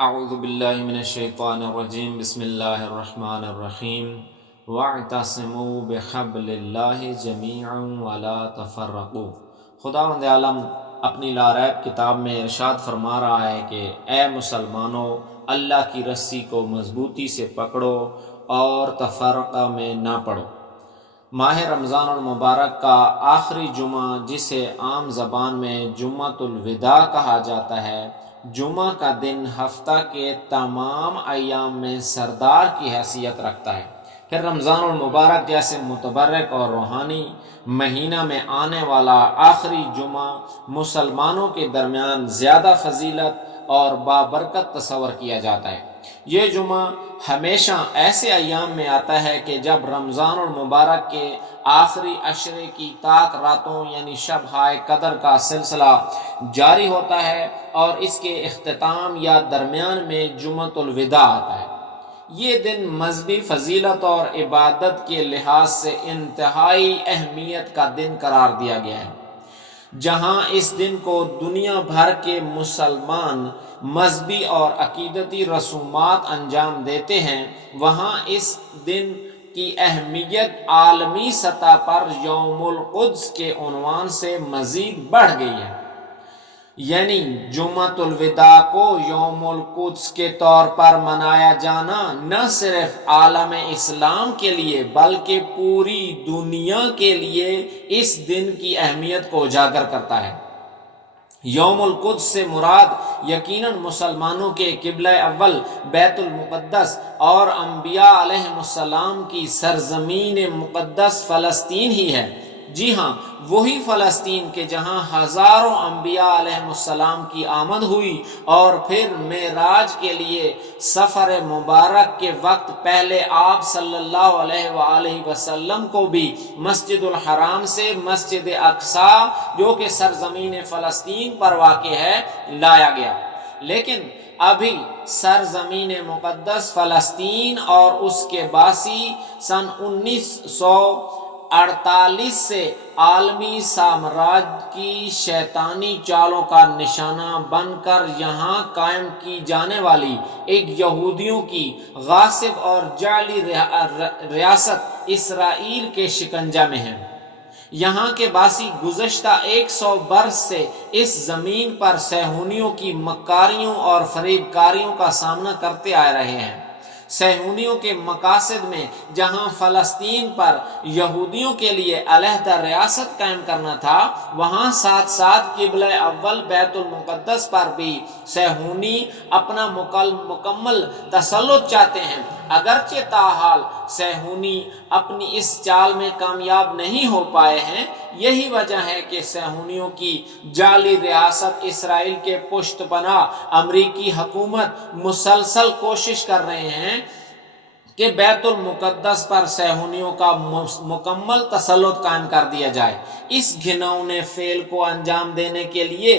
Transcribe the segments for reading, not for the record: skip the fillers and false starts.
اعوذ باللہ من الشیطان الرجیم بسم اللہ الرحمن الرحیم واعتصموا بحبل اللہ جمیعا ولا تفرقوا۔ خداوند عالم اپنی لاریب کتاب میں ارشاد فرما رہا ہے کہ اے مسلمانوں، اللہ کی رسی کو مضبوطی سے پکڑو اور تفرقہ میں نہ پڑو۔ ماہ رمضان المبارک کا آخری جمعہ، جسے عام زبان میں جمعۃ الوداع کہا جاتا ہے، جمعہ کا دن ہفتہ کے تمام ایام میں سردار کی حیثیت رکھتا ہے۔ پھر رمضان المبارک جیسے متبرک اور روحانی مہینہ میں آنے والا آخری جمعہ مسلمانوں کے درمیان زیادہ فضیلت اور بابرکت تصور کیا جاتا ہے۔ یہ جمعہ ہمیشہ ایسے ایام میں آتا ہے کہ جب رمضان المبارک کے آخری عشرے کی طاق راتوں یعنی شب ہائے قدر کا سلسلہ جاری ہوتا ہے اور اس کے اختتام یا درمیان میں جمعۃ الوداع آتا ہے۔ یہ دن مذہبی فضیلت اور عبادت کے لحاظ سے انتہائی اہمیت کا دن قرار دیا گیا ہے۔ جہاں اس دن کو دنیا بھر کے مسلمان مذہبی اور عقیدتی رسومات انجام دیتے ہیں، وہاں اس دن کی اہمیت عالمی سطح پر یوم القدس کے عنوان سے مزید بڑھ گئی ہے۔ یعنی جمعۃ الوداع کو یوم القدس کے طور پر منایا جانا نہ صرف عالم اسلام کے لیے بلکہ پوری دنیا کے لیے اس دن کی اہمیت کو اجاگر کرتا ہے۔ یوم القدس سے مراد یقیناً مسلمانوں کے قبلہ اول بیت المقدس اور انبیاء علیہ السلام کی سرزمین مقدس فلسطین ہی ہے۔ جی ہاں، وہی فلسطین کے جہاں ہزاروں انبیاء علیہ السلام کی آمد ہوئی اور پھر معراج کے لیے سفر مبارک کے وقت پہلے آپ صلی اللہ علیہ وآلہ وسلم کو بھی مسجد الحرام سے مسجد اقصی جو کہ سرزمین فلسطین پر واقع ہے لایا گیا، لیکن ابھی سرزمین مقدس فلسطین اور اس کے باسی سن 1948 سے عالمی سامراج کی شیطانی چالوں کا نشانہ بن کر یہاں قائم کی جانے والی ایک یہودیوں کی غاصب اور جعلی ریاست اسرائیل کے شکنجہ میں ہے۔ یہاں کے باسی گزشتہ 100 برس سے اس زمین پر صہیونیوں کی مکاریوں اور فریب کاریوں کا سامنا کرتے آ رہے ہیں۔ صہیونیوں کے مقاصد میں جہاں فلسطین پر یہودیوں کے لیے علیحدہ ریاست قائم کرنا تھا، وہاں ساتھ ساتھ قبلہ اول بیت المقدس پر بھی صہیونی اپنا مکمل تسلط چاہتے ہیں۔ اگرچہ تاحال صہیونی اپنی اس چال میں کامیاب نہیں ہو پائے ہیں۔ یہی وجہ ہے کہ صہیونیوں کی جعلی ریاست اسرائیل کے پشت پناہ امریکی حکومت مسلسل کوشش کر رہے ہیں کہ بیت المقدس پر صہیونیوں کا مکمل تسلط قائم کر دیا جائے۔ اس گھناؤنے فعل کو انجام دینے کے لیے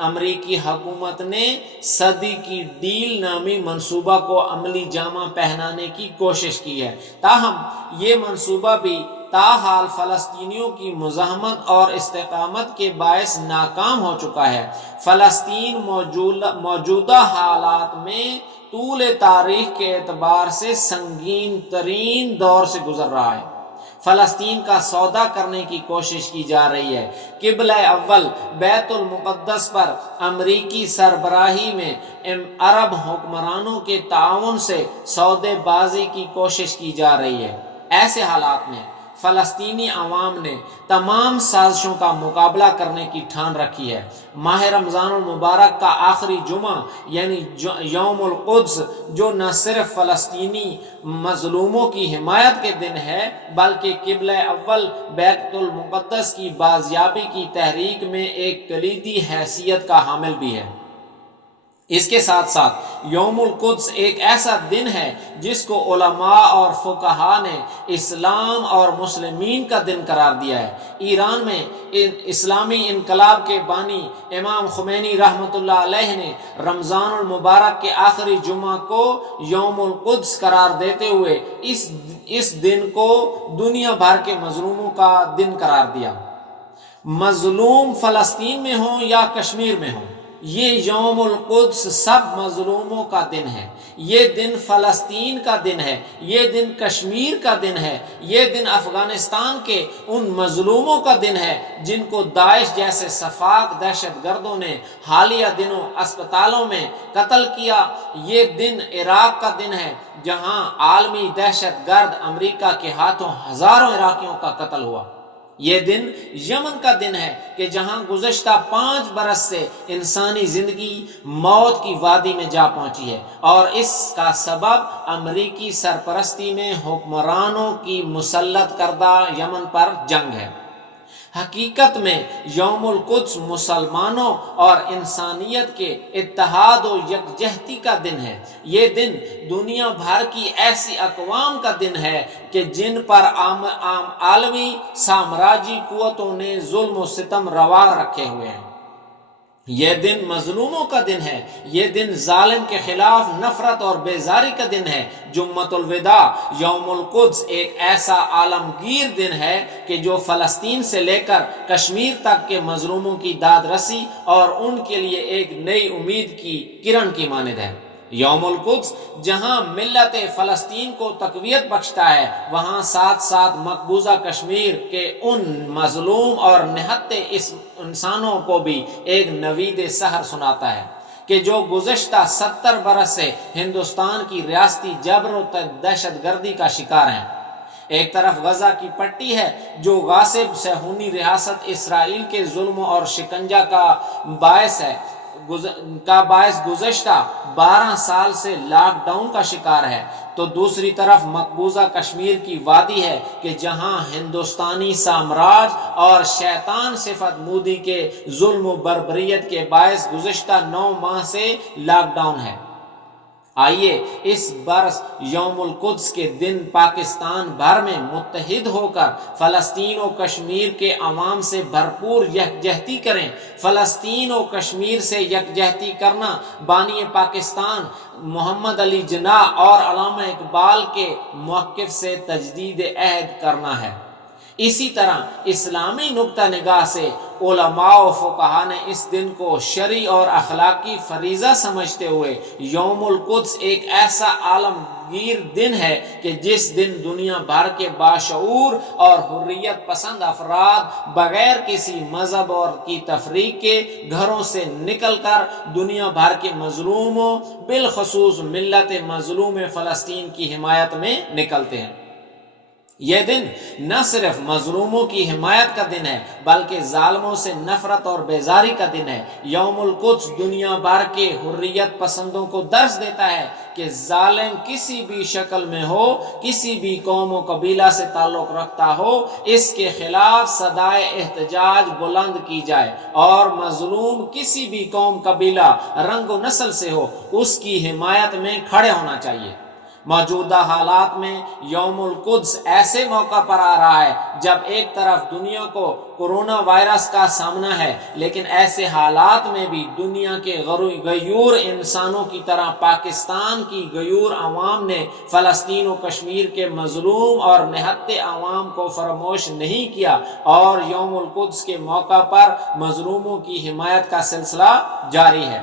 امریکی حکومت نے صدی کی ڈیل نامی منصوبہ کو عملی جامہ پہنانے کی کوشش کی ہے، تاہم یہ منصوبہ بھی تاحال فلسطینیوں کی مزاحمت اور استقامت کے باعث ناکام ہو چکا ہے۔ فلسطین موجودہ حالات میں طول تاریخ کے اعتبار سے سنگین ترین دور سے گزر رہا ہے۔ فلسطین کا سودا کرنے کی کوشش کی جا رہی ہے۔ قبلہ اول بیت المقدس پر امریکی سربراہی میں عرب حکمرانوں کے تعاون سے سودے بازی کی کوشش کی جا رہی ہے۔ ایسے حالات میں فلسطینی عوام نے تمام سازشوں کا مقابلہ کرنے کی ٹھان رکھی ہے۔ ماہ رمضان المبارک کا آخری جمعہ یعنی یوم القدس، جو نہ صرف فلسطینی مظلوموں کی حمایت کے دن ہے بلکہ قبلہ اول بیت المقدس کی بازیابی کی تحریک میں ایک کلیدی حیثیت کا حامل بھی ہے۔ اس کے ساتھ ساتھ یوم القدس ایک ایسا دن ہے جس کو علماء اور فقہا نے اسلام اور مسلمین کا دن قرار دیا ہے۔ ایران میں اسلامی انقلاب کے بانی امام خمینی رحمۃ اللہ علیہ نے رمضان المبارک کے آخری جمعہ کو یوم القدس قرار دیتے ہوئے اس دن کو دنیا بھر کے مظلوموں کا دن قرار دیا۔ مظلوم فلسطین میں ہوں یا کشمیر میں ہوں، یہ یوم القدس سب مظلوموں کا دن ہے، یہ دن فلسطین کا دن ہے، یہ دن کشمیر کا دن ہے، یہ دن افغانستان کے ان مظلوموں کا دن ہے جن کو داعش جیسے سفاک دہشت گردوں نے حالیہ دنوں اسپتالوں میں قتل کیا۔ یہ دن عراق کا دن ہے جہاں عالمی دہشت گرد امریکہ کے ہاتھوں ہزاروں عراقیوں کا قتل ہوا۔ یہ دن یمن کا دن ہے کہ جہاں گزشتہ 5 برس سے انسانی زندگی موت کی وادی میں جا پہنچی ہے، اور اس کا سبب امریکی سرپرستی میں حکمرانوں کی مسلط کردہ یمن پر جنگ ہے۔ حقیقت میں یوم القدس مسلمانوں اور انسانیت کے اتحاد و یکجہتی کا دن ہے۔ یہ دن دنیا بھر کی ایسی اقوام کا دن ہے کہ جن پر عالمی سامراجی قوتوں نے ظلم و ستم روا رکھے ہوئے ہیں۔ یہ دن مظلوموں کا دن ہے، یہ دن ظالم کے خلاف نفرت اور بیزاری کا دن ہے۔ جمعۃ الوداع یوم القدس ایک ایسا عالمگیر دن ہے کہ جو فلسطین سے لے کر کشمیر تک کے مظلوموں کی داد رسی اور ان کے لیے ایک نئی امید کی کرن کی مانند ہے۔ یوم القدس جہاں ملت فلسطین کو تقویت بخشتا ہے، وہاں ساتھ ساتھ مقبوضہ کشمیر کے ان مظلوم اور نہتے انسانوں کو بھی ایک نوید سحر سناتا ہے کہ جو گزشتہ 70 برس سے ہندوستان کی ریاستی جبر و دہشت گردی کا شکار ہیں۔ ایک طرف غزہ کی پٹی ہے جو غاصب صہیونی ریاست اسرائیل کے ظلم اور شکنجہ کا باعث گزشتہ 12 سال سے لاک ڈاؤن کا شکار ہے، تو دوسری طرف مقبوضہ کشمیر کی وادی ہے کہ جہاں ہندوستانی سامراج اور شیطان صفت مودی کے ظلم و بربریت کے باعث گزشتہ 9 ماہ سے لاک ڈاؤن ہے۔ آئیے اس برس یوم القدس کے دن پاکستان بھر میں متحد ہو کر فلسطین و کشمیر کے عوام سے بھرپور یکجہتی کریں۔ فلسطین و کشمیر سے یکجہتی کرنا بانی پاکستان محمد علی جناح اور علامہ اقبال کے موقف سے تجدید عہد کرنا ہے۔ اسی طرح اسلامی نقطہ نگاہ سے علماء و فقہا نے اس دن کو شرعی اور اخلاقی فریضہ سمجھتے ہوئے یوم القدس ایک ایسا عالمگیر دن ہے کہ جس دن دنیا بھر کے باشعور اور حریت پسند افراد بغیر کسی مذہب اور کی تفریق کے گھروں سے نکل کر دنیا بھر کے مظلوموں بالخصوص ملت مظلوم فلسطین کی حمایت میں نکلتے ہیں۔ یہ دن نہ صرف مظلوموں کی حمایت کا دن ہے بلکہ ظالموں سے نفرت اور بیزاری کا دن ہے۔ یوم القدس دنیا بھر کے حریت پسندوں کو درس دیتا ہے کہ ظالم کسی بھی شکل میں ہو، کسی بھی قوم و قبیلہ سے تعلق رکھتا ہو، اس کے خلاف صدائے احتجاج بلند کی جائے، اور مظلوم کسی بھی قوم، قبیلہ، رنگ و نسل سے ہو، اس کی حمایت میں کھڑے ہونا چاہیے۔ موجودہ حالات میں یوم القدس ایسے موقع پر آ رہا ہے جب ایک طرف دنیا کو کورونا وائرس کا سامنا ہے، لیکن ایسے حالات میں بھی دنیا کے غیور انسانوں کی طرح پاکستان کی غیور عوام نے فلسطین و کشمیر کے مظلوم اور نہتے عوام کو فراموش نہیں کیا، اور یوم القدس کے موقع پر مظلوموں کی حمایت کا سلسلہ جاری ہے۔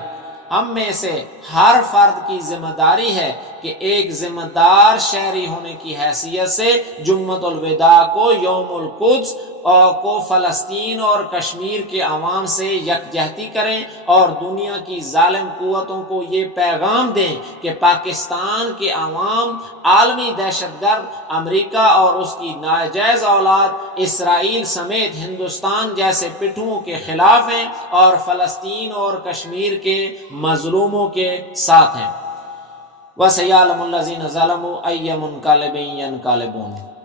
ہم میں سے ہر فرد کی ذمہ داری ہے کہ ایک ذمہ دار شہری ہونے کی حیثیت سے جمعۃ الوداع کو یوم القدس کو فلسطین اور کشمیر کے عوام سے یکجہتی کریں اور دنیا کی ظالم قوتوں کو یہ پیغام دیں کہ پاکستان کے عوام عالمی دہشت گرد امریکہ اور اس کی ناجائز اولاد اسرائیل سمیت ہندوستان جیسے پٹھوں کے خلاف ہیں اور فلسطین اور کشمیر کے مظلوموں کے ساتھ ہیں۔ وَسَيَعْلَمُ الَّذِينَ ظَلَمُوا أَيَّ مُنقَلِبٍ يَنقَلِبُونَ۔